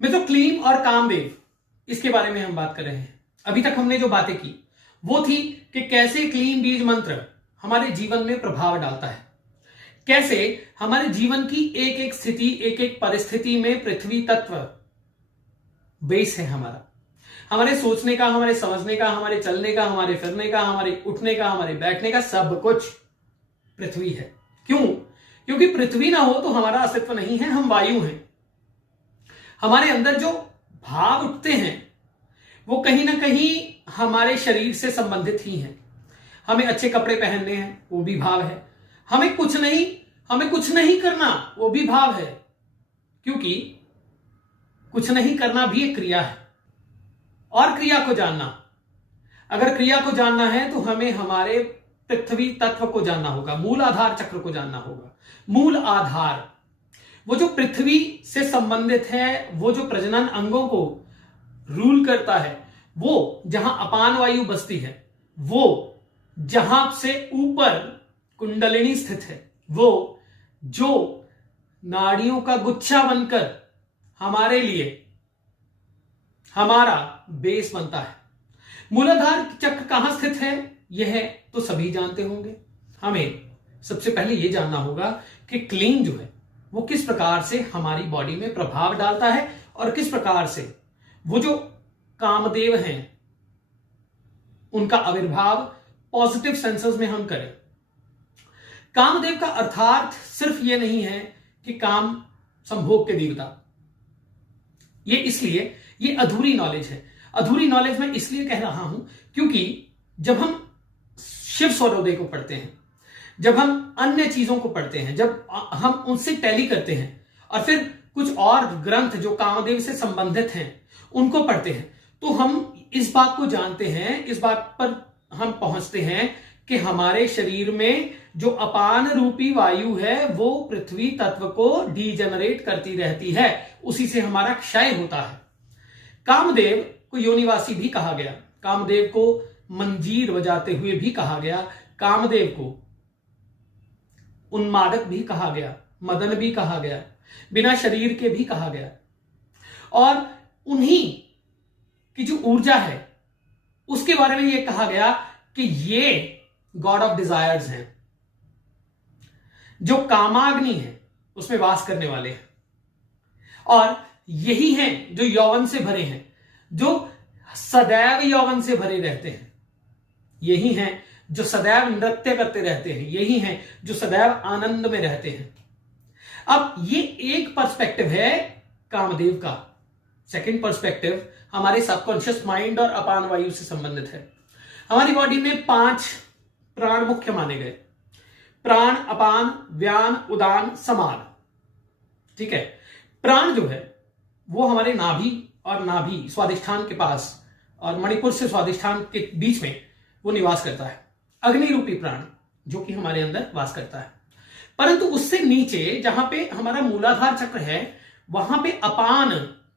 मित्रों, क्लीम और कामदेव, इसके बारे में हम बात कर रहे हैं। अभी तक हमने जो बातें की वो थी कि कैसे क्लीम बीज मंत्र हमारे जीवन में प्रभाव डालता है, कैसे हमारे जीवन की एक एक स्थिति, एक एक परिस्थिति में पृथ्वी तत्व बेस है हमारा, हमारे सोचने का, हमारे समझने का, हमारे चलने का, हमारे फिरने का, हमारे उठने का, हमारे बैठने का, सब कुछ पृथ्वी है। क्यों? क्योंकि पृथ्वी ना हो तो हमारा अस्तित्व नहीं है, हम वायु हैं। हमारे अंदर जो भाव उठते हैं वो कहीं ना कहीं हमारे शरीर से संबंधित ही हैं। हमें अच्छे कपड़े पहनने हैं, वो भी भाव है। हमें कुछ नहीं करना, वो भी भाव है, क्योंकि कुछ नहीं करना भी एक क्रिया है। और क्रिया को जानना, अगर क्रिया को जानना है तो हमें हमारे पृथ्वी तत्व को जानना होगा, मूल आधार चक्र को जानना होगा। मूल आधार वो जो पृथ्वी से संबंधित है, वो जो प्रजनन अंगों को रूल करता है, वो जहां अपान वायु बसती है, वो जहां से ऊपर कुंडलिनी स्थित है, वो जो नाड़ियों का गुच्छा बनकर हमारे लिए हमारा बेस बनता है। मूलाधार चक्र कहां स्थित है यह तो सभी जानते होंगे। हमें सबसे पहले यह जानना होगा कि क्लीम जो है वो किस प्रकार से हमारी बॉडी में प्रभाव डालता है और किस प्रकार से वो जो कामदेव हैं उनका आविर्भाव पॉजिटिव सेंसेस में हम करें। कामदेव का अर्थात सिर्फ ये नहीं है कि काम संभोग के देवता, ये इसलिए ये अधूरी नॉलेज है। अधूरी नॉलेज मैं इसलिए कह रहा हूं क्योंकि जब हम शिव स्वरोदय को पढ़ते हैं, जब हम अन्य चीजों को पढ़ते हैं, जब हम उनसे टैली करते हैं और फिर कुछ और ग्रंथ जो कामदेव से संबंधित हैं उनको पढ़ते हैं, तो हम इस बात को जानते हैं, इस बात पर हम पहुंचते हैं कि हमारे शरीर में जो अपान रूपी वायु है वो पृथ्वी तत्व को डीजेनरेट करती रहती है, उसी से हमारा क्षय होता है। कामदेव को योनिवासी भी कहा गया, कामदेव को मंजीर बजाते हुए भी कहा गया, कामदेव को उन्मादक भी कहा गया, मदन भी कहा गया, बिना शरीर के भी कहा गया। और उन्हीं की जो ऊर्जा है उसके बारे में यह कहा गया कि ये गॉड ऑफ डिजायर्स हैं, जो कामाग्नि है उसमें वास करने वाले हैं, और यही हैं जो यौवन से भरे हैं, जो सदैव यौवन से भरे रहते हैं, यही हैं जो सदैव नृत्य करते रहते हैं, यही हैं जो सदैव आनंद में रहते हैं। अब ये एक पर्सपेक्टिव है कामदेव का। सेकंड पर्सपेक्टिव हमारे सबकॉन्शियस माइंड और अपान वायु से संबंधित है। हमारी बॉडी में 5 प्राण मुख्य माने गए, प्राण, अपान, व्यान, उदान, समान। ठीक है। प्राण जो है वो हमारे नाभि और नाभि स्वादिष्ठान के पास और मणिपुर से स्वादिष्ठान के बीच में वो निवास करता है, अग्नि रूपी प्राण जो कि हमारे अंदर वास करता है। परंतु उससे नीचे जहां पे हमारा मूलाधार चक्र है वहां पे अपान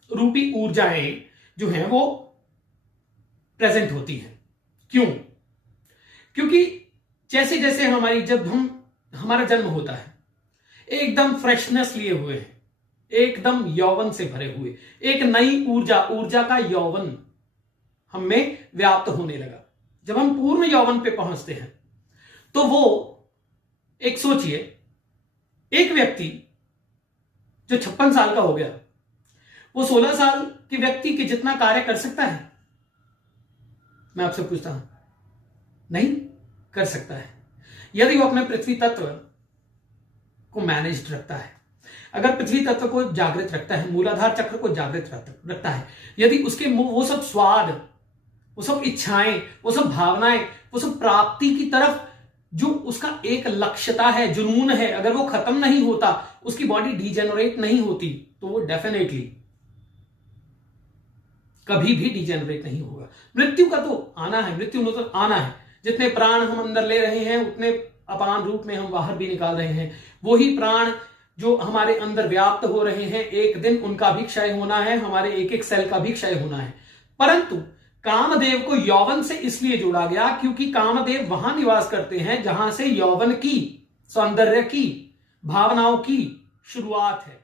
रूपी ऊर्जाएं जो हैं वो प्रेजेंट होती हैं। क्यों? क्योंकि जैसे जैसे हमारा जन्म होता है एकदम फ्रेशनेस लिए हुए हैं, एकदम यौवन से भरे हुए, एक नई ऊर्जा का यौवन हम में व्याप्त होने लगा। जब हम पूर्ण यौवन पे पहुंचते हैं तो वो एक सोचिए, एक व्यक्ति जो 56 साल का हो गया वो 16 साल के व्यक्ति के जितना कार्य कर सकता है? मैं आपसे पूछता हूं, नहीं कर सकता है। यदि वो अपने पृथ्वी तत्व को मैनेज रखता है, अगर पृथ्वी तत्व को जागृत रखता है, मूलाधार चक्र को जागृत रखता है, यदि उसके वो सब स्वाद, वो सब इच्छाएं, वो सब भावनाएं, वो सब प्राप्ति की तरफ जो उसका एक लक्ष्यता है, जुनून है, अगर वो खत्म नहीं होता, उसकी बॉडी डीजेनरेट नहीं होती, तो वो डेफिनेटली कभी भी डीजेनरेट नहीं होगा। मृत्यु का तो आना है, मृत्यु तो आना है। जितने प्राण हम अंदर ले रहे हैं उतने अपान रूप में हम बाहर भी निकाल रहे हैं। वही प्राण जो हमारे अंदर व्याप्त हो रहे हैं, एक दिन उनका भी क्षय होना है, हमारे एक एक सेल का भी क्षय होना है। परंतु कामदेव को यौवन से इसलिए जोड़ा गया क्योंकि कामदेव वहां निवास करते हैं जहां से यौवन की, सौंदर्य की, भावनाओं की शुरुआत है।